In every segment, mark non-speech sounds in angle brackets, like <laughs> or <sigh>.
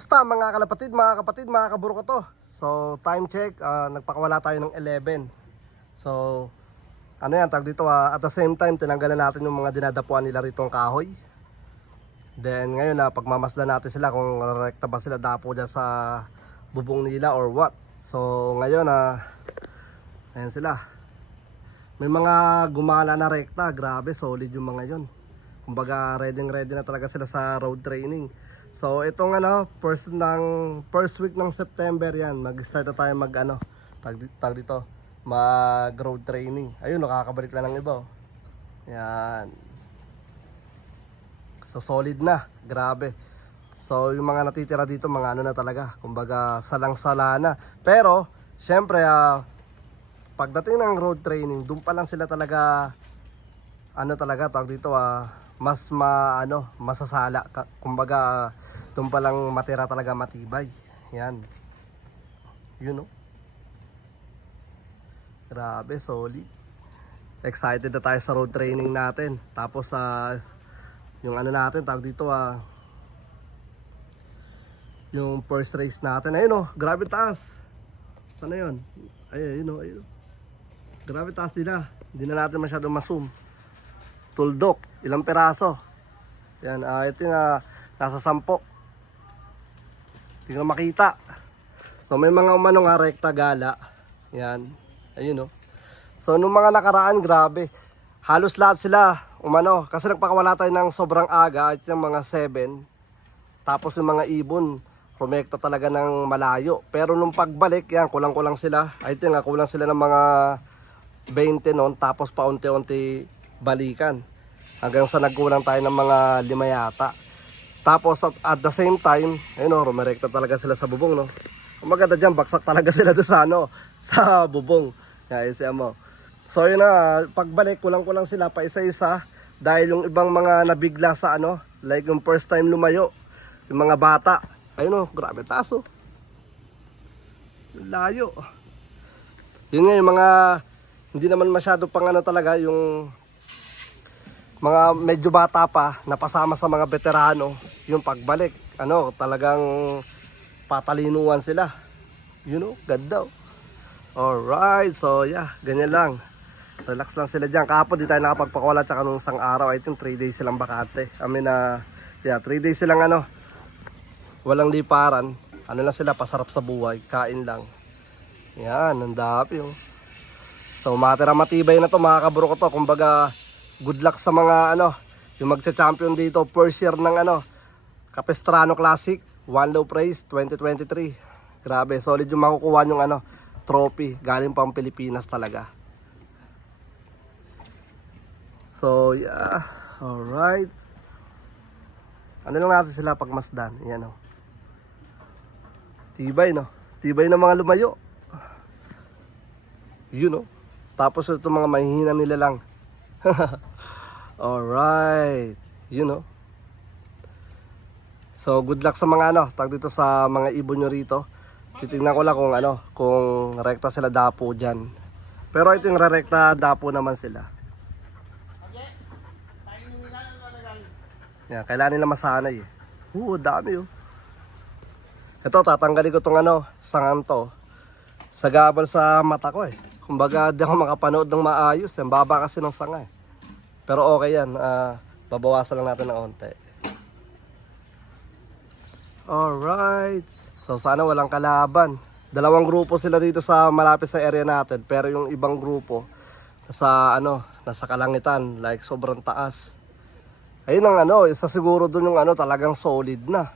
Kamusta mga kalapatid, mga kapatid, mga kaburo ko to? So, time check, ah, nagpakawala tayo ng 11. So, ano yan, tag dito ah, at the same time, tinanggalan natin yung mga dinadapuan nila rito ang kahoy. Then, ngayon na, pagmamasdan natin sila kung rekta ba sila dapo dyan sa bubong nila or what. So, ngayon ah, ayan sila. May mga gumala na rekta, grabe, solid yung mga yon. Kumbaga, ready ready na talaga sila sa road training. So, itong ano, first ng first week ng September yan, mag-start na tayo mag ano, tag, tag dito, mag road training. Ayun, nakakabalik lang ng iba. oh. Yan. So, solid na. Grabe. So, yung mga natitira dito, mga ano na talaga. Kumbaga, salang-sala na. Pero, syempre, ah, pagdating ng road training, doon pa lang sila talaga ano talaga tawag dito ah mas ma ano masasala kumbaga doon pa lang matira talaga matibay yan yun know? grabe solid excited na tayo sa road training natin tapos sa yung ano natin tawag dito ah yung first race natin ayun oh grabe taas sana yun ayun ayun oh ayun Grabe taas nila. Hindi na natin masyado masum. Tuldok. Ilang peraso. Yan. ah ito yung ah, nasa sampo. Hindi ko makita. So may mga umano nga rekta gala. Yan. Ayun oh. So nung mga nakaraan, grabe. Halos lahat sila umano. Kasi nagpakawala tayo ng sobrang aga. Ito yung mga 7. Tapos yung mga ibon, rumekta talaga ng malayo. Pero nung pagbalik, yan, kulang-kulang sila. I think nga, kulang sila ng mga 20 noon. Tapos paunti-unti balikan. Hanggang sa nagkulang tayo ng mga lima yata. Tapos at, at the same time, ayun o, rumerekta talaga sila sa bubong, no? Ang maganda baksak talaga <laughs> sila doon sa ano, sa bubong. Yan, siya mo. So yun na, pagbalik, kulang-kulang sila pa isa-isa. Dahil yung ibang mga nabigla sa ano, like yung first time lumayo, yung mga bata. Ayun o, grabe taas o. Layo. Yun nga yung mga, hindi naman masyado pang ano talaga, yung mga medyo bata pa, napasama sa mga veterano, yung pagbalik, ano, talagang patalinuan sila. You know, ganda oh. Alright, so yeah, ganyan lang. Relax lang sila dyan. Kahapon di tayo nakapagpakawala tsaka nung isang araw. I think 3 days silang bakante. I mean, uh, yeah, 3 days silang ano, walang liparan. Ano lang sila, pasarap sa buhay. Kain lang. Yan, ang dami oh. So, matira matibay na to mga kaburo ko to. Kumbaga, good luck sa mga ano, yung magcha-champion dito. First year ng ano, Capistrano Classic, One Low Praise 2023. Grabe, solid yung makukuha yung ano, trophy. Galing pang Pilipinas talaga. So, yeah. Alright. Ano lang natin sila pagmasdan. Yan o. Tibay, no? Tibay ng mga lumayo. Yun, no? Tapos ito mga mahihina nila lang. <laughs> Alright. Yun, no? So, good luck sa mga ano, tag dito sa mga ibon nyo rito. Titingnan ko lang kung ano, kung rekta sila dapo dyan. Pero ito yung rekta dapo naman sila. Yan, kailangan nila masanay eh. Oo, dami oh. Ito, tatanggalin ko tong ano, sangan to. Sagabal sa mata ko eh. Kumbaga, di ako makapanood ng maayos. Ang baba kasi ng sanga eh. Pero okay yan. ah, babawasan lang natin ng onte. Alright. So sana walang kalaban. Dalawang grupo sila dito sa malapit sa area natin. Pero yung ibang grupo, nasa ano, nasa kalangitan. Like sobrang taas. Ayun ang ano, isa siguro dun yung ano, talagang solid na.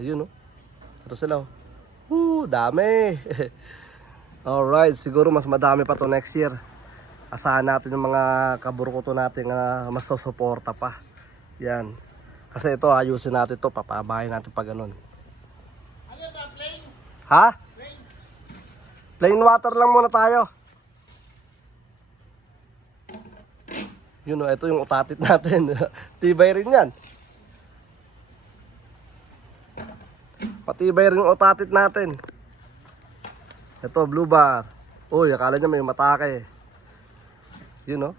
Ayun oh. Ito sila oh. Woo, dami. <laughs> Alright, siguro mas madami pa to next year. Asahan natin yung mga kaburkuto natin na mas susuporta pa. Yan. Kasi ito, ayusin natin to papabahay natin pa ganun. Ha? Plain water lang muna tayo. Yun o, ito yung utatit natin. <laughs> Tibay rin yan. Patibay rin yung utatit natin. Ito, blue bar. Uy, akala niya may matake. Yun o.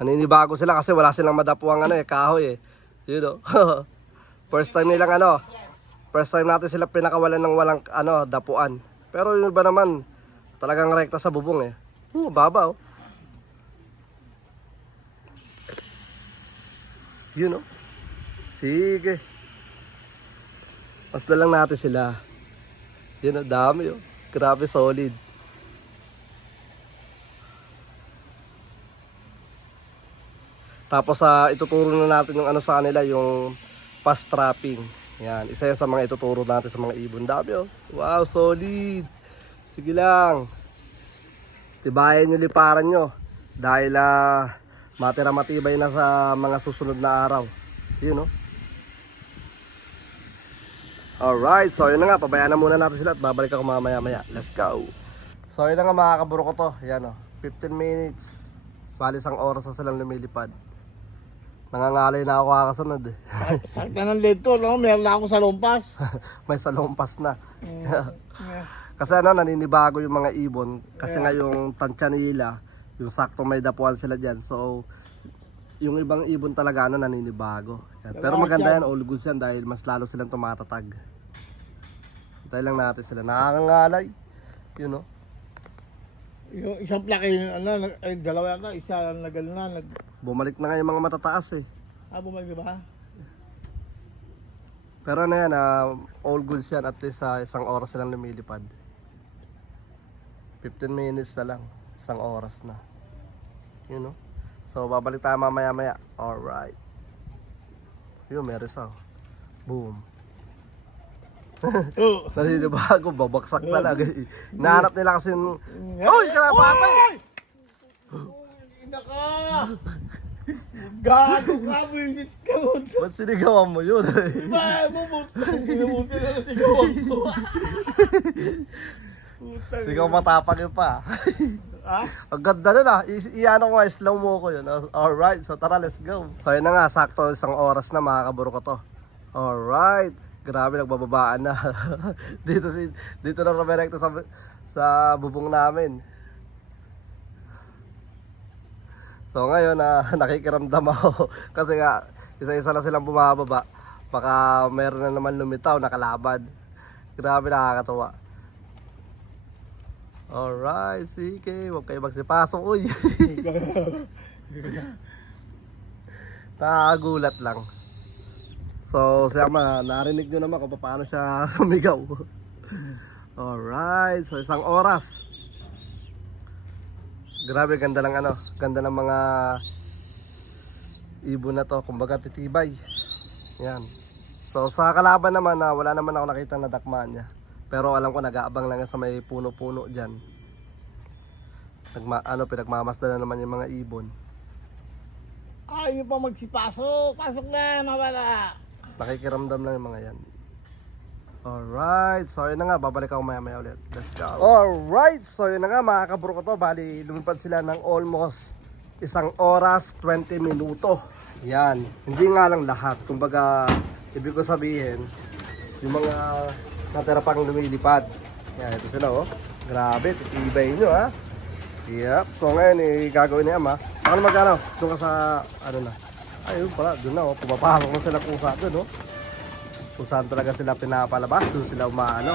Naninibago sila kasi wala silang madapuang ano eh, kahoy eh. You know. <laughs> first time nilang ano, first time natin sila pinakawalan ng walang ano, dapuan. Pero yung iba naman, talagang rekta sa bubong eh. Uh, baba oh. You know. Sige. Basta lang natin sila. Yun ang dami oh. Grabe solid. Tapos sa ituturo na natin yung ano sa kanila, yung fast trapping. Yan, isa yan sa mga ituturo natin sa mga ibon. Dami oh. Wow, solid. Sige lang. Tibayan yung liparan nyo. Dahil ah, matira matibay na sa mga susunod na araw. Yun oh. Alright, so yun na nga, pabayaan na muna natin sila at babalik ako mamaya maya. Let's go. So yun na nga mga kaburo ko to. Yan oh, 15 minutes. Bali isang oras na silang lumilipad. Nangangalay na ako kakasunod eh. Sakit na ng lead ko, no? Meron na ako sa lumpas. <laughs> May salumpas na. kasi ano, naninibago yung mga ibon. Kasi nga yung tansya nila, yung sakto may dapuan sila dyan. So, yung ibang ibon talaga ano, naninibago. Yan. Pero maganda yan, all goods yan dahil mas lalo silang tumatatag. Tayo lang natin sila. Nakakangalay. You know? Yung isang plaki, ano, nag- ay, dalawa yata, isa na gano'n na, nag, Bumalik na nga yung mga matataas eh. ah, bumalik ba? Pero ano yan, ah, all goods yan. At least ah, isang oras silang lumilipad. 15 minutes na lang. Isang oras na. You know? So, babalik tayo mamaya maya. Alright. Yun, meron sa. Boom. <laughs> Oo. Naninibago, babaksak talaga. Nahanap nila kasi yung... Uy, kalapatay! Ina ka! Gago ka, bisit ka mo. Ba't sinigawan mo yun? Ba, na na sigawan ko. <laughs> Putang Sigaw matapang yun pa. Ha? Ang ganda nun ah. Iano ko nga, slow mo ko yun. Alright, so tara, let's go. So yun na nga, sakto isang oras na mga kaburo ko to. Alright. Grabe, nagbababaan na. <laughs> dito si dito na kami recto sa, sa bubong namin. So ngayon, na <laughs> nakikiramdam ako. <laughs> Kasi nga, isa-isa na silang bumababa. Baka meron na naman lumitaw na kalaban. Grabe, nakakatawa. Alright, sige. Huwag kayo magsipasok. Uy. <laughs> Nakagulat lang. So, siya ma, narinig nyo naman kung paano siya <laughs> sumigaw. Alright, so isang oras. Grabe, ganda ng ano, ganda ng mga ibon na to. Kumbaga, titibay. Yan. So, sa kalaban naman na wala naman ako nakita na dakmaan niya. Pero alam ko nag-aabang lang sa may puno-puno dyan. Nagma, ano, pinagmamasdan na naman yung mga ibon. Ayaw pa magsipasok. Pasok na, mawala. Nakikiramdam lang yung mga yan. Alright, so yun na nga, babalik ako maya maya ulit. Let's go. Alright, so yun na nga mga kabro ko to. Bali, lumipad sila ng almost isang oras, 20 minuto. Yan, hindi nga lang lahat. Kumbaga, ibig ko sabihin, yung mga natira pang lumilipad. Yan, ito sila oh. Grabe, titibay nyo ha. Yep, so ngayon eh, gagawin ni Ama. Paano magkano? Doon ka sa, ano na. Ayun pala, doon na oh. Pumapahawak na sila kusa doon oh. Kung saan talaga sila pinapalabas, doon sila umaano.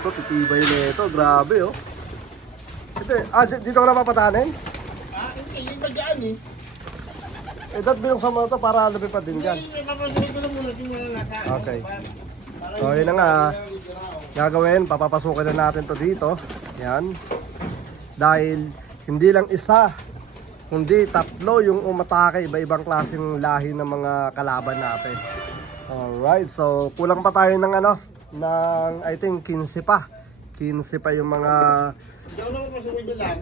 Ito, titibay na ito. Grabe oh. Ito, ah, di- dito ko na papatahanin? Ah, hindi ba dyan eh? Eh, dad binuksan mo na ito para lumipad din dyan. Okay. So, yun na nga. Gagawin, papapasukin na natin to dito. Yan. Dahil hindi lang isa, kundi tatlo yung umatake, iba-ibang klaseng lahi ng mga kalaban natin. Alright, so kulang pa tayo ng ano, ng I think 15 pa. 15 pa yung mga Diyan ako pasukin ko lang.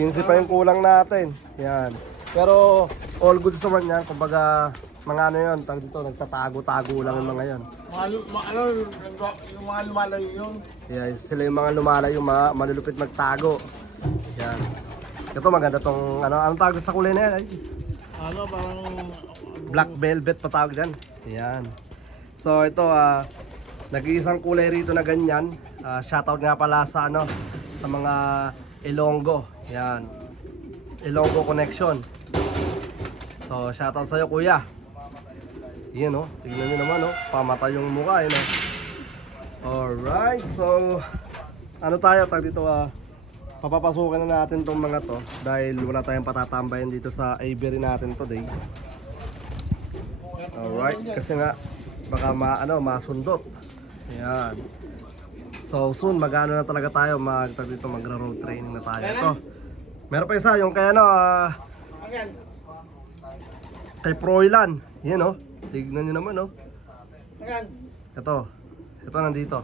15 pa yung kulang natin. Yan. Pero all good naman yan. Kumbaga, mga ano yun, tag dito, nagtatago-tago lang yung mga yon. Mga, lu- ano, yung mga lumalayo yun. Yeah, sila yung mga lumalayo, yung mga malulupit magtago. Yan. Ito maganda tong, ano, anong tawag sa kulay na yan? Ay, Ano, parang... black velvet pa tawag dyan. Yan. So ito, ah, nag-iisang kulay rito na ganyan. Ah, shoutout nga pala sa ano, sa mga Ilonggo. Yan. Ilonggo Connection. So, shoutout sa'yo, kuya. Yan, oh. Tignan nyo naman, oh. Pamatay yung mukha, yun, oh. Alright, so... Ano tayo, tag dito, ah... papapasukin na natin tong mga to dahil wala tayong patatambayan dito sa aviary natin today. Alright, kasi nga baka ma, ano, masundot. Ayan. So soon magano na talaga tayo mag tag dito magra road training na tayo. Ito. Meron pa isa yung kay ano ah, Ayan. kay Proilan. Yan oh. Tignan niyo naman oh. Ito. Ito nandito.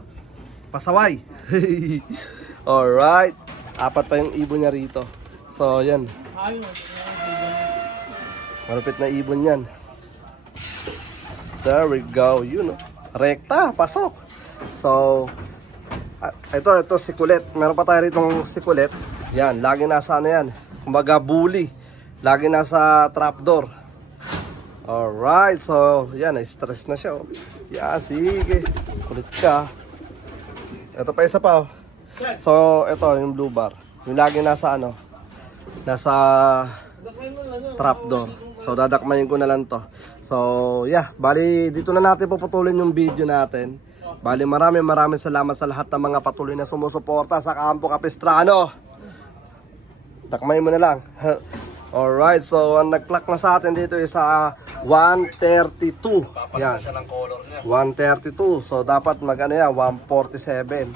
Pasaway. <laughs> Alright. Apat pa yung ibon niya rito. So yan. Ayun. Malupit na ibon yan. There we go. Yun. oh. Rekta. Pasok. So, ah, ito, ito si Kulit. Meron pa tayo rito si Kulit. Yan. Lagi nasa ano yan. Kumbaga bully. Lagi nasa trapdoor. Alright. So, yan. Na-stress na siya. Oh. Yan. Sige. Kulit ka. Ito pa isa pa. Oh. So, ito yung blue bar. Yung lagi nasa ano. Nasa trapdoor. So dadakmayin ko na lang to. So yeah, bali dito na natin puputulin yung video natin. Bali maraming maraming salamat sa lahat ng mga patuloy na sumusuporta sa Kampo Capistrano. Dakmayin mo na lang. <laughs> Alright, so ang nag-clock na sa atin dito is sa 132. Yan. 132. So dapat mag ano yan, 147.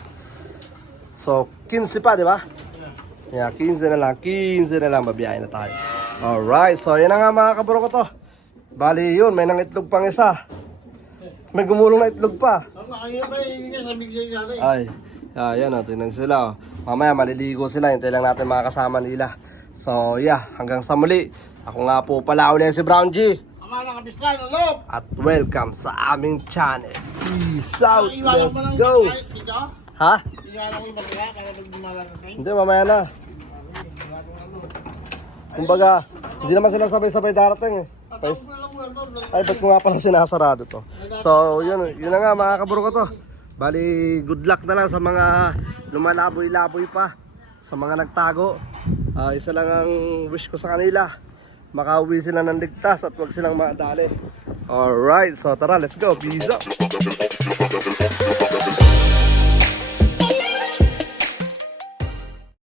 So 15 pa, di ba? Yeah, 15 na lang, 15 na lang, babiyahin na tayo. Alright, so yan na nga mga kaburo ko to. Bali yun, may nangitlog pang isa. May gumulong na itlog pa. Natin? Ay, ah, yan o, tingnan sila. Oh. Mamaya maliligo sila, hintay lang natin mga kasama nila. So yeah, hanggang sa muli. Ako nga po pala ulit si Brown G. At welcome sa aming channel. Peace out, mo let's go. Ha? Hindi, mamaya na. Kumbaga, hindi naman sila sabay-sabay darating eh. Pais-. Ay, ba't ko nga pala sinasarado to? So, yun, yun na nga mga kaburo ko to. Bali, good luck na lang sa mga lumalaboy-laboy pa. Sa mga nagtago. Ah, isa lang ang wish ko sa kanila. Makauwi sila ng ligtas at wag silang madali. Alright, so tara, let's go. Peace out.